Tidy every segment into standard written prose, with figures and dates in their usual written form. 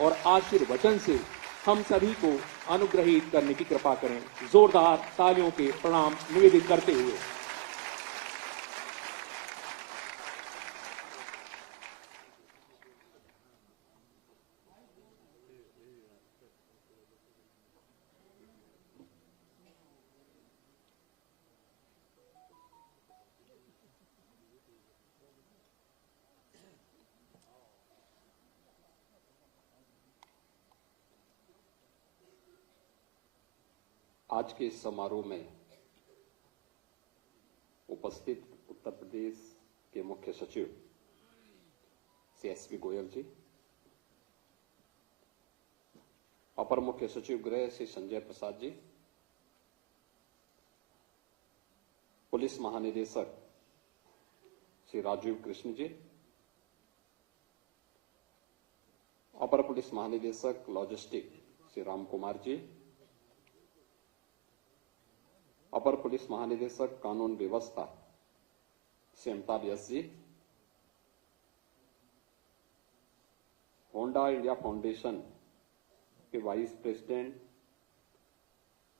और आशीर्वचन से हम सभी को अनुग्रहित करने की कृपा करें। जोरदार तालियों के प्रणाम निवेदित करते हुए आज के इस समारोह में उपस्थित उत्तर प्रदेश के मुख्य सचिव श्री एसपी गोयल जी, अपर मुख्य सचिव गृह श्री संजय प्रसाद जी, पुलिस महानिदेशक श्री राजीव कृष्ण जी, अपर पुलिस महानिदेशक लॉजिस्टिक श्री राम कुमार जी, अपर पुलिस महानिदेशक कानून व्यवस्था Shri Amitabh Yash ji, Honda India foundation के vice president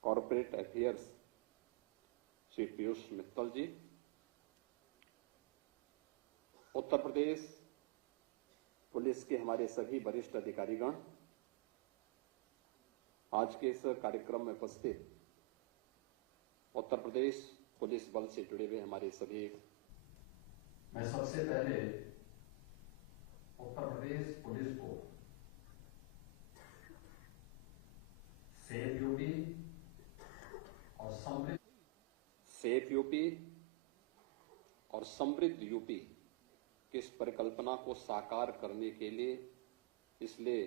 corporate affairs Shri Piyush Mittal ji, Uttar Pradesh police के हमारे सभी वरिष्ठ अधिकारीगण, आज के इस कार्यक्रम में उपस्थित उत्तर प्रदेश पुलिस बल से जुड़े हुए हमारे सभी। मैं सबसे पहले उत्तर प्रदेश पुलिस को सेफ यूपी और समृद्ध यूपी की इस परिकल्पना को साकार करने के लिए पिछले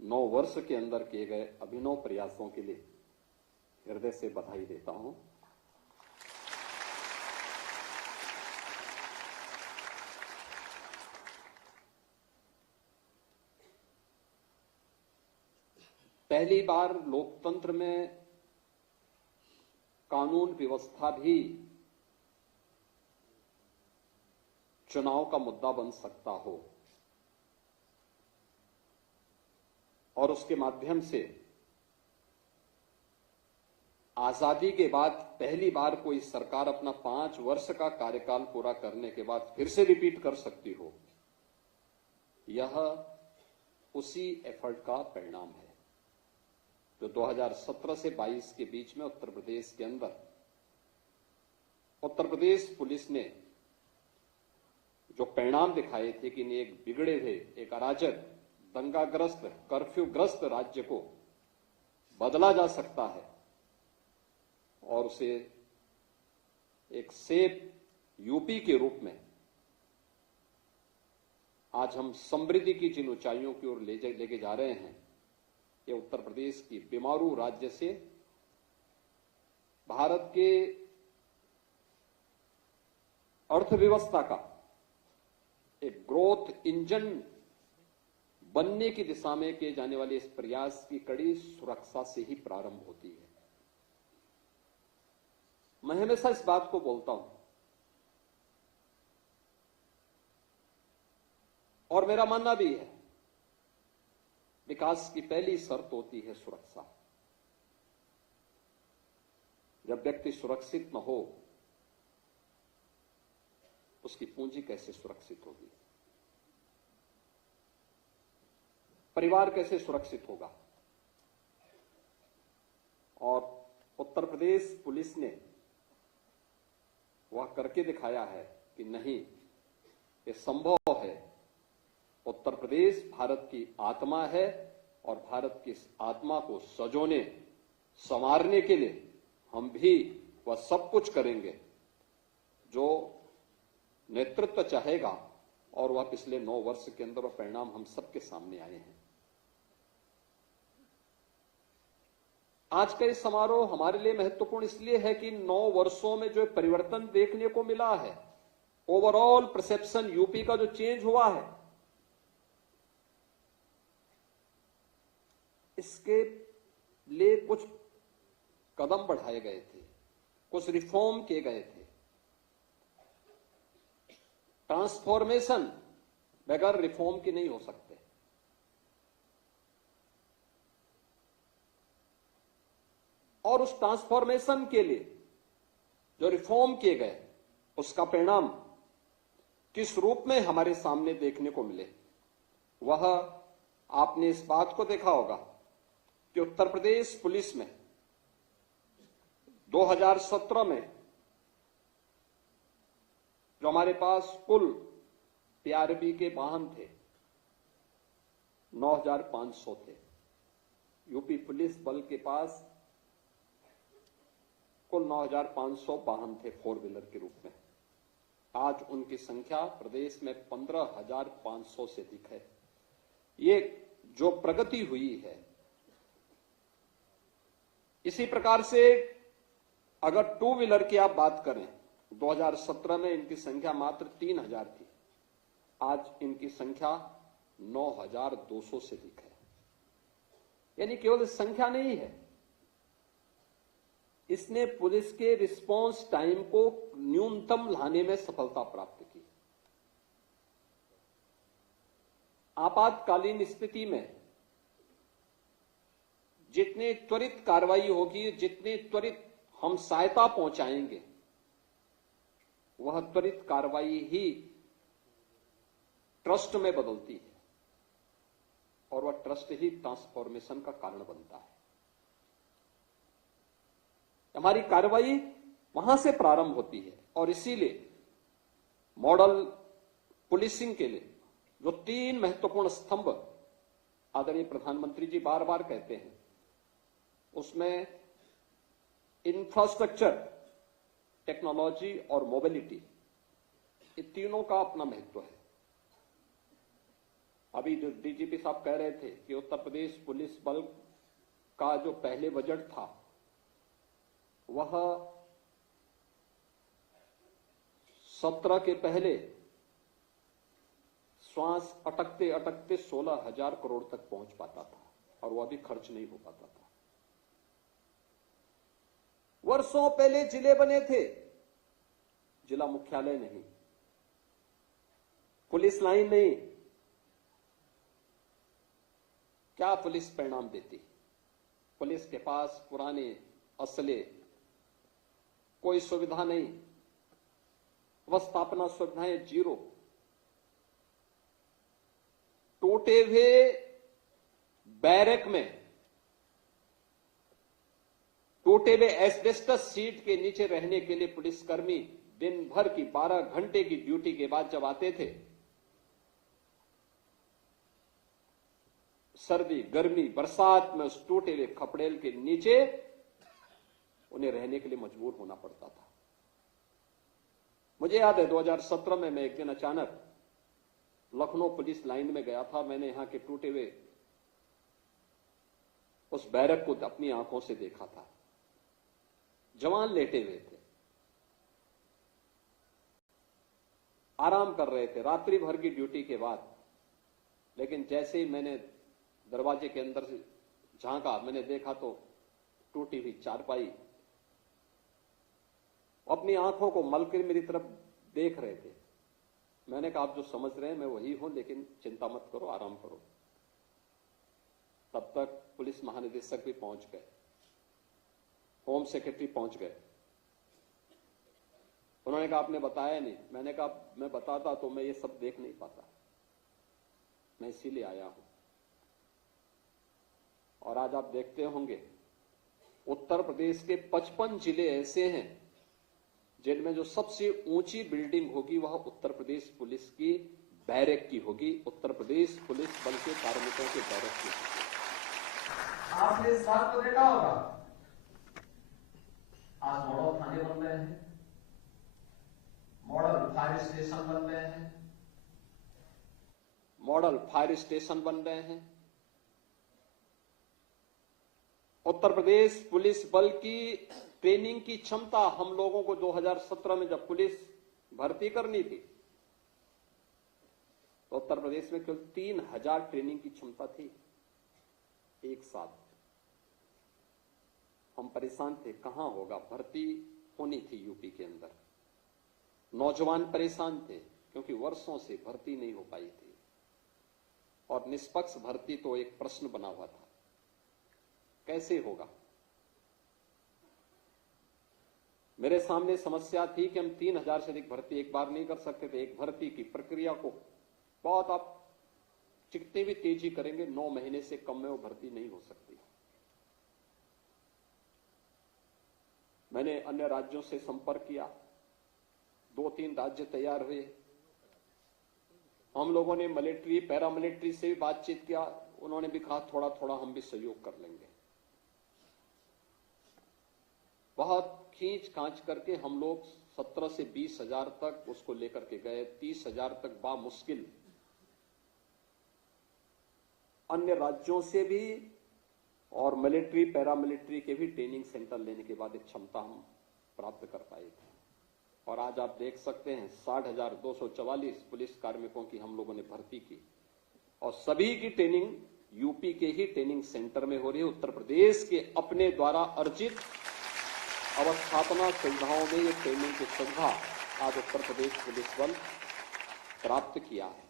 9 वर्ष के अंदर किए गए अभिनव प्रयासों के लिए हृदय से बधाई देता हूं। पहली बार लोकतंत्र में कानून व्यवस्था भी चुनाव का मुद्दा बन सकता हो और उसके माध्यम से आजादी के बाद पहली बार कोई सरकार अपना 5 वर्ष का कार्यकाल पूरा करने के बाद फिर से रिपीट कर सकती हो। यह उसी एफर्ट का परिणाम है जो 2017 से 22 के बीच में उत्तर प्रदेश के अंदर उत्तर प्रदेश पुलिस ने जो परिणाम दिखाए थे कि एक बिगड़े हुए, एक अराजक, दंगाग्रस्त, कर्फ्यूग्रस्त राज्य को बदला जा सकता है और उसे एक सेफ यूपी के रूप में आज हम समृद्धि की जिन ऊंचाइयों की ओर लेके जा रहे हैं, ये उत्तर प्रदेश की बीमारू राज्य से भारत के अर्थव्यवस्था का एक ग्रोथ इंजन बनने की दिशा में किए जाने वाले इस प्रयास की कड़ी सुरक्षा से ही प्रारंभ होती है। मैं हमेशा इस बात को बोलता हूं और मेरा मानना भी है, विकास की पहली शर्त होती है सुरक्षा। जब व्यक्ति सुरक्षित न हो, उसकी पूंजी कैसे सुरक्षित होगी, परिवार कैसे सुरक्षित होगा। और उत्तर प्रदेश पुलिस ने वह करके दिखाया है कि नहीं, ये संभव है। उत्तर प्रदेश भारत की आत्मा है और भारत की इस आत्मा को सजोने संवारने के लिए हम भी वह सब कुछ करेंगे जो नेतृत्व चाहेगा और वह पिछले 9 वर्ष के अंदर वह परिणाम हम सबके सामने आए हैं। आज का इस समारोह हमारे लिए महत्वपूर्ण इसलिए है कि 9 वर्षों में जो परिवर्तन देखने को मिला है, ओवरऑल परसेप्शन यूपी का जो चेंज हुआ है, इसके लिए कुछ कदम बढ़ाए गए थे, कुछ रिफॉर्म किए गए थे। ट्रांसफॉर्मेशन बगैर रिफॉर्म के नहीं हो सकते। और उस ट्रांसफॉर्मेशन के लिए जो रिफॉर्म किए गए उसका परिणाम किस रूप में हमारे सामने देखने को मिले, वह आपने इस बात को देखा होगा कि उत्तर प्रदेश पुलिस में 2017 में जो हमारे पास कुल पीआरबी के वाहन थे 9,500 थे। यूपी पुलिस बल के पास कुल 9,500 वाहन थे 4 व्हीलर के रूप में। आज उनकी संख्या प्रदेश में 15,500 से अधिक है। ये जो प्रगति हुई है, इसी प्रकार से अगर 2 व्हीलर की आप बात करें, 2017 में इनकी संख्या मात्र 3,000 थी, आज इनकी संख्या 9,200 से अधिक है। यानी केवल संख्या नहीं है, इसने पुलिस के रिस्पांस टाइम को न्यूनतम लाने में सफलता प्राप्त की। आपातकालीन स्थिति में जितनी त्वरित कार्रवाई होगी, जितनी त्वरित हम सहायता पहुंचाएंगे, वह त्वरित कार्रवाई ही ट्रस्ट में बदलती है और वह ट्रस्ट ही ट्रांसफॉर्मेशन का कारण बनता है। हमारी कार्रवाई वहां से प्रारंभ होती है और इसीलिए मॉडल पुलिसिंग के लिए जो 3 महत्वपूर्ण स्तंभ आदरणीय प्रधानमंत्री जी बार बार कहते हैं, उसमें इंफ्रास्ट्रक्चर, टेक्नोलॉजी और मोबिलिटी, ये तीनों का अपना महत्व है। अभी जो डीजीपी साहब कह रहे थे कि उत्तर प्रदेश पुलिस बल का जो पहले बजट था वह 17 के पहले श्वास अटकते अटकते 16,000 करोड़ तक पहुंच पाता था और वह भी खर्च नहीं हो पाता था। वर्षों पहले जिले बने थे, जिला मुख्यालय नहीं, पुलिस लाइन नहीं। क्या पुलिस परिणाम देती? पुलिस के पास पुराने असले, कोई सुविधा नहीं, अवस्थापना सुविधाएं जीरो, टूटे हुए बैरक में, टूटे हुए एस्बेस्टस सीट के नीचे रहने के लिए पुलिसकर्मी दिन भर की 12 घंटे की ड्यूटी के बाद जब आते थे, सर्दी, गर्मी, बरसात में उस टूटे हुए खपड़ेल के नीचे उन्हें रहने के लिए मजबूर होना पड़ता था। मुझे याद है 2017 में मैं एक दिन अचानक लखनऊ पुलिस लाइन में गया था। मैंने यहां के टूटे हुए उस बैरक को अपनी आंखों से देखा था। जवान लेटे हुए थे, आराम कर रहे थे रात्रि भर की ड्यूटी के बाद। लेकिन जैसे ही मैंने दरवाजे के अंदर से झांका, मैंने देखा तो टूटी हुई चारपाई, अपनी आंखों को मलकर मेरी तरफ देख रहे थे। मैंने कहा आप जो समझ रहे हैं मैं वही हूं, लेकिन चिंता मत करो, आराम करो। तब तक पुलिस महानिदेशक भी पहुंच गए, होम सेक्रेटरी पहुंच गए। उन्होंने कहा आपने बताया नहीं। मैंने कहा मैं बताता तो मैं ये सब देख नहीं पाता, मैं इसीलिए आया हूं। और आज आप देखते होंगे उत्तर प्रदेश के 55 जिले ऐसे हैं जिनमें जो सबसे ऊंची बिल्डिंग होगी वह उत्तर प्रदेश पुलिस की बैरक की होगी, उत्तर प्रदेश पुलिस बल के कार्मिकों के बैरक की होगी। आपने इस बात को देखा होगा, आज मॉडल थाने बन रहे हैं, मॉडल फायर स्टेशन बन रहे हैं, मॉडल फायर स्टेशन बन रहे हैं। उत्तर प्रदेश पुलिस बल की ट्रेनिंग की क्षमता हम लोगों को 2017 में जब पुलिस भर्ती करनी थी तो उत्तर प्रदेश में केवल 3,000 ट्रेनिंग की क्षमता थी एक साथ। हम परेशान थे, कहां होगा, भर्ती होनी थी यूपी के अंदर। नौजवान परेशान थे क्योंकि वर्षों से भर्ती नहीं हो पाई थी और निष्पक्ष भर्ती तो एक प्रश्न बना हुआ था, कैसे होगा। मेरे सामने समस्या थी कि हम 3000 से अधिक भर्ती एक बार नहीं कर सकते थे। एक भर्ती की प्रक्रिया को बहुत आप जितनी भी तेजी करेंगे 9 महीने से कम में वो भर्ती नहीं हो सकती। मैंने अन्य राज्यों से संपर्क किया, 2-3 राज्य तैयार हुए। हम लोगों ने मिलिट्री पैरामिलिट्री से भी बातचीत किया, उन्होंने भी कहा थोड़ा थोड़ा हम भी सहयोग कर लेंगे। बहुत खींच खांच करके हम लोग 17 से 20 हजार तक उसको लेकर के गए। 30 हजार तक बामुश्किल अन्य राज्यों से भी और मिलिट्री पैरामिलिट्री के भी ट्रेनिंग सेंटर लेने के बाद एक क्षमता हम प्राप्त कर पाए थे। और आज आप देख सकते हैं 60,244 पुलिस कार्मिकों की हम लोगों ने भर्ती की और सभी की ट्रेनिंग यूपी के ही ट्रेनिंग सेंटर में हो रही है। उत्तर प्रदेश के अपने द्वारा अर्जित अवस्थापना सुविधाओं में ये ट्रेनिंग की सुविधा आज उत्तर प्रदेश पुलिस बल प्राप्त किया है।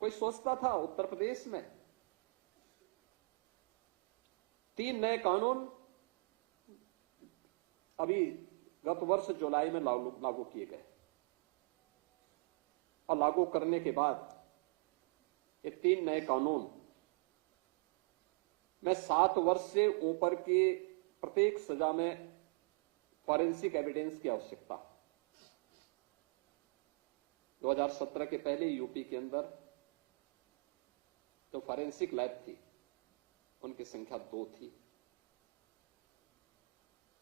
कोई सोचता था उत्तर प्रदेश में 3 नए कानून अभी गत वर्ष जुलाई में लागू किए गए और लागू करने के बाद ये 3 नए कानून में 7 वर्ष से ऊपर के प्रत्येक सजा में फॉरेंसिक एविडेंस की आवश्यकता। 2017 के पहले यूपी के अंदर जो फॉरेंसिक लैब थी उनकी संख्या 2 थी।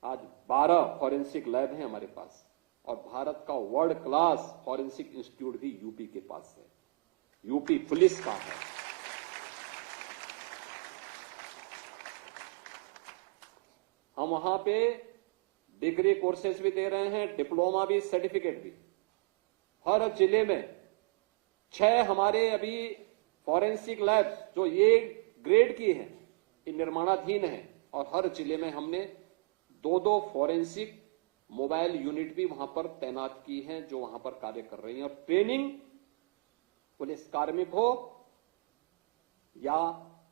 आज 12 फॉरेंसिक लैब हैं हमारे पास और भारत का वर्ल्ड क्लास फॉरेंसिक इंस्टीट्यूट भी यूपी के पास है, यूपी पुलिस का है। हम वहां पे डिग्री कोर्सेज भी दे रहे हैं, डिप्लोमा भी, सर्टिफिकेट भी। हर जिले में 6 हमारे अभी फॉरेंसिक लैब्स जो ये ग्रेड की हैं, ये निर्माणाधीन हैं और हर जिले में हमने 2-2 फॉरेंसिक मोबाइल यूनिट भी वहां पर तैनात की हैं जो वहां पर कार्य कर रही हैं। और ट्रेनिंग पुलिस कार्मिक हो या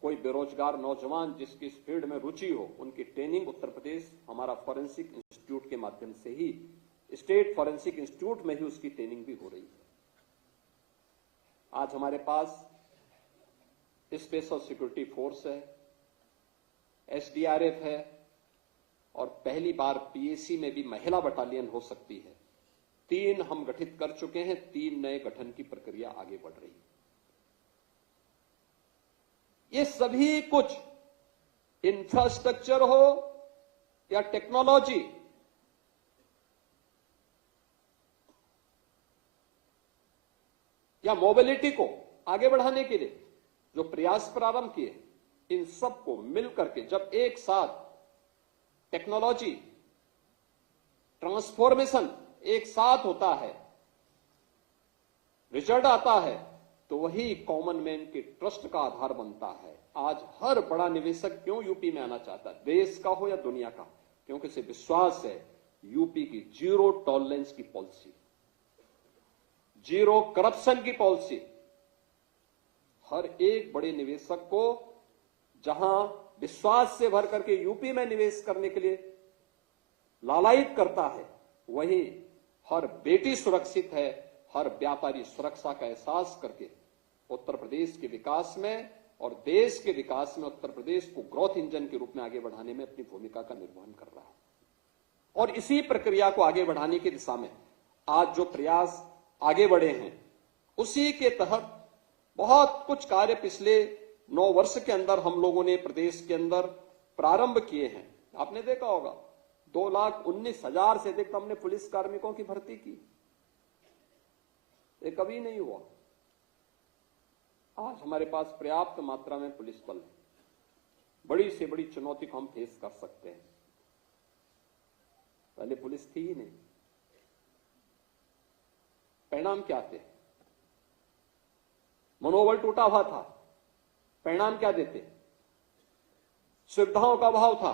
कोई बेरोजगार नौजवान जिसकी इस फील्ड में रुचि हो, उनकी ट्रेनिंग उत्तर प्रदेश हमारा फॉरेंसिक इंस्टीट्यूट के माध्यम से ही, स्टेट फॉरेंसिक इंस्टीट्यूट में ही उसकी ट्रेनिंग भी हो रही है। आज हमारे पास स्पेशल सिक्योरिटी फोर्स है, एसडीआरएफ है और पहली बार पीएसी में भी महिला बटालियन हो सकती है। 3 हम गठित कर चुके हैं, 3 नए गठन की प्रक्रिया आगे बढ़ रही है। ये सभी कुछ इंफ्रास्ट्रक्चर हो या टेक्नोलॉजी, या मोबिलिटी को आगे बढ़ाने के लिए जो प्रयास प्रारंभ किए, इन सबको मिलकर के जब एक साथ टेक्नोलॉजी ट्रांसफॉर्मेशन एक साथ होता है, रिजल्ट आता है, तो वही कॉमन मैन के ट्रस्ट का आधार बनता है। आज हर बड़ा निवेशक क्यों यूपी में आना चाहता है, देश का हो या दुनिया का? क्योंकि उसे विश्वास है यूपी की जीरो टॉलरेंस की पॉलिसी, जीरो करप्शन की पॉलिसी। हर एक बड़े निवेशक को जहां विश्वास से भर करके यूपी में निवेश करने के लिए लालायित करता है, वहीं हर बेटी सुरक्षित है, हर व्यापारी सुरक्षा का एहसास करके उत्तर प्रदेश के विकास में और देश के विकास में उत्तर प्रदेश को ग्रोथ इंजन के रूप में आगे बढ़ाने में अपनी भूमिका का निर्वहन कर रहा है। और इसी प्रक्रिया को आगे बढ़ाने की दिशा में आज जो प्रयास आगे बढ़े हैं, उसी के तहत बहुत कुछ कार्य पिछले 9 वर्ष के अंदर हम लोगों ने प्रदेश के अंदर प्रारंभ किए हैं। आपने देखा होगा 2,19,000 से अधिक हमने पुलिस कार्मिकों की भर्ती की, ये कभी नहीं हुआ। आज हमारे पास पर्याप्त मात्रा में पुलिस बल है, बड़ी से बड़ी चुनौती को हम फेस कर सकते हैं। पहले पुलिस थी ही नहीं। परिणाम क्या थे? मनोबल टूटा हुआ था। परिणाम क्या देते? सुविधाओं का अभाव था।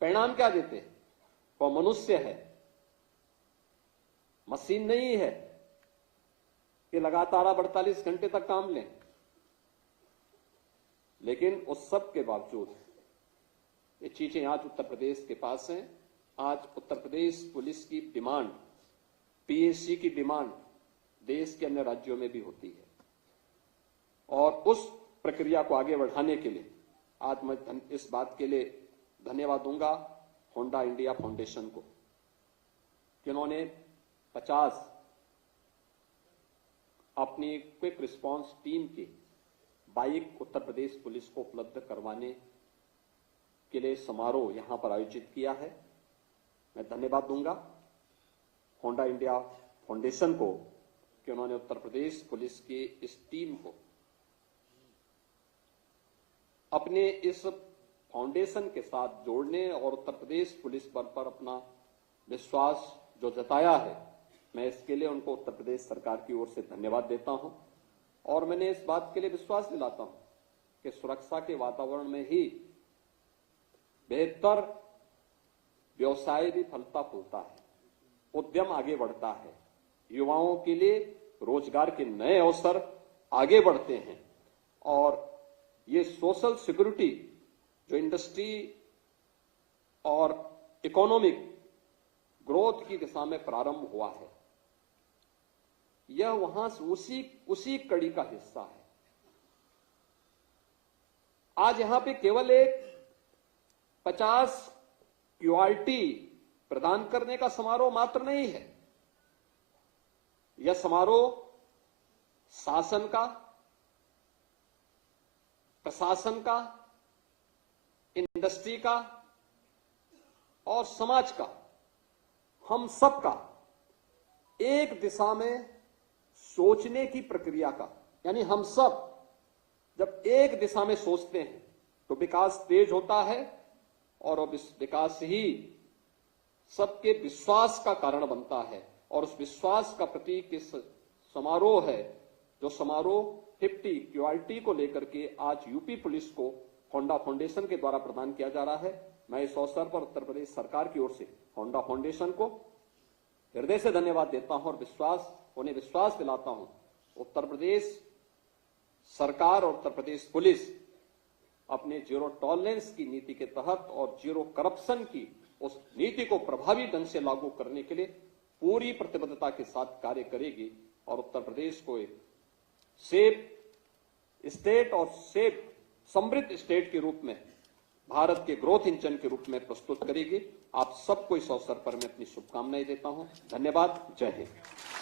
परिणाम क्या देते? वो मनुष्य है, मशीन नहीं है कि लगातार 48 घंटे तक काम लें। लेकिन उस सब के बावजूद ये चीजें आज उत्तर प्रदेश के पास हैं आज उत्तर प्रदेश पुलिस की डिमांड, पीएससी की डिमांड देश के अन्य राज्यों में भी होती है और उस प्रक्रिया को आगे बढ़ाने के लिए आज मैं इस बात के लिए धन्यवाद दूंगा होंडा इंडिया फाउंडेशन को कि उन्होंने 50 अपनी क्विक रिस्पांस टीम की बाइक उत्तर प्रदेश पुलिस को उपलब्ध करवाने के लिए समारोह यहां पर आयोजित किया है। मैं धन्यवाद दूंगा होंडा इंडिया फाउंडेशन को कि उन्होंने उत्तर प्रदेश पुलिस की इस टीम को अपने इस फाउंडेशन के साथ जोड़ने और उत्तर प्रदेश पुलिस पर अपना विश्वास जो जताया है, मैं इसके लिए उनको उत्तर प्रदेश सरकार की ओर से धन्यवाद देता हूं और मैंने इस बात के लिए विश्वास दिलाता हूं कि सुरक्षा के वातावरण में ही बेहतर व्यवसाय भी फलता फूलता है, उद्यम आगे बढ़ता है, युवाओं के लिए रोजगार के नए अवसर आगे बढ़ते हैं और ये सोशल सिक्योरिटी जो इंडस्ट्री और इकोनॉमिक ग्रोथ की दिशा में प्रारंभ हुआ है, यह वहां से उसी कड़ी का हिस्सा है। आज यहां पे केवल एक 50 क्यूआरटी प्रदान करने का समारोह मात्र नहीं है, यह समारोह शासन का, प्रशासन का, इंडस्ट्री का और समाज का, हम सबका एक दिशा में सोचने की प्रक्रिया का, यानी हम सब जब एक दिशा में सोचते हैं तो विकास तेज होता है और विकास ही सबके विश्वास का कारण बनता है और उस विश्वास का प्रतीक इस समारोह है, जो समारोह 50 क्यूआरटी को लेकर के आज यूपी पुलिस को होंडा फाउंडेशन के द्वारा प्रदान किया जा रहा है। मैं इस अवसर पर उत्तर प्रदेश सरकार की ओर से होंडा फाउंडेशन को हृदय से धन्यवाद देता हूं और उन्हें विश्वास दिलाता हूं उत्तर प्रदेश सरकार और उत्तर प्रदेश पुलिस अपने जीरो टॉलरेंस की नीति के तहत और जीरो करप्शन की उस नीति को प्रभावी ढंग से लागू करने के लिए पूरी प्रतिबद्धता के साथ कार्य करेगी और उत्तर प्रदेश को एक सेफ स्टेट और सेफ समृद्ध स्टेट के रूप में भारत के ग्रोथ इंजन के रूप में प्रस्तुत करेगी। आप सबको इस अवसर पर मैं अपनी शुभकामनाएं देता हूं। धन्यवाद। जय हिंद।